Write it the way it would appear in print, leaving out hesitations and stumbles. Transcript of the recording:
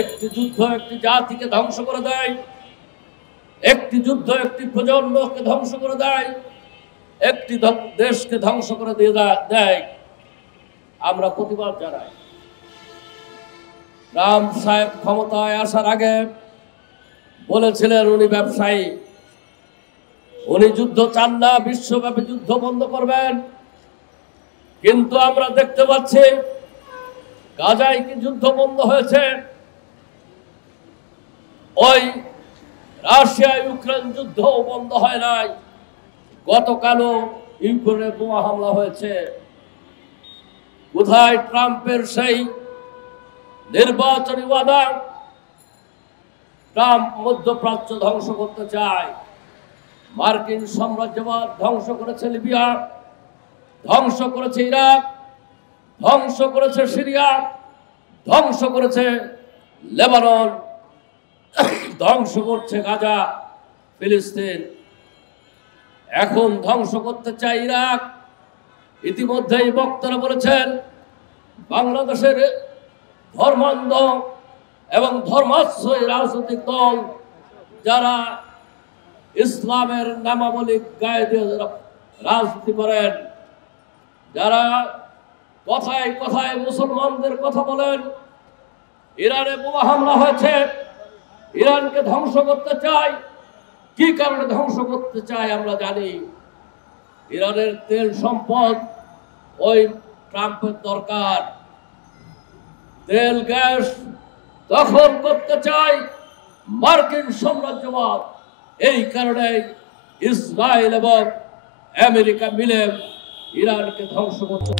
একটি যুদ্ধ একটি জাতিকে ধ্বংস করে দেয়, একটি যুদ্ধ একটি প্রজন্মকে ধ্বংস করে দেয়, একটি দেশকে ধ্বংস করে দিয়ে দেয়। আমরা প্রতিবাদ জানাই। ট্রাম্প সাহেব ক্ষমতায় আসার আগে বলেছিলেন উনি ব্যবসায়ী, উনি যুদ্ধ চান না, বিশ্বব্যাপী যুদ্ধ বন্ধ করবেন। কিন্তু আমরা দেখতে পাচ্ছি গাজায় কি যুদ্ধ বন্ধ হয়েছে? ওই রাশিয়া ইউক্রেন যুদ্ধ বন্ধ হয় নাই। গতকালও ইউক্রেনে বোমা হামলা হয়েছে। কোথায় ট্রাম্পের সেই নির্বাচনী ওয়াদা? ট্রাম্প মধ্যপ্রাচ্য ধ্বংস করতে চায়। মার্কিন সাম্রাজ্যবাদ ধ্বংস করেছে লিবিয়া, ধ্বংস করেছে ইরাক, ধ্বংস করেছে সিরিয়া, ধ্বংস করেছে লেবানন, ধ্বংস করছে গাজা, ফিলিস্তিন, এখন ধ্বংস করতে চায় ইরাক। ইতিমধ্যেই বক্তারা বলেছেন বাংলাদেশের ধর্মান্ধ এবং ধর্মাশ্রয়ী রাজনৈতিক দল যারা ইসলামের নামাবলী গায়ে দিয়ে রাজনীতি করেন, যারা কথায় কথায় মুসলমানদের কথা বলেন, ইরানে বোমা হামলা হয়েছে, ইরানকে ধ্বংস করতে চায়। কি কারণে ধ্বংস করতে চায় আমরা জানি। ইরানের তেল সম্পদ ওই ট্রাম্পের দরকার, তেল গ্যাস দখল করতে চায় মার্কিন সাম্রাজ্যবাদ। এই কারণে ইসরায়েল এবং আমেরিকা মিলে ইরানকে ধ্বংস করতে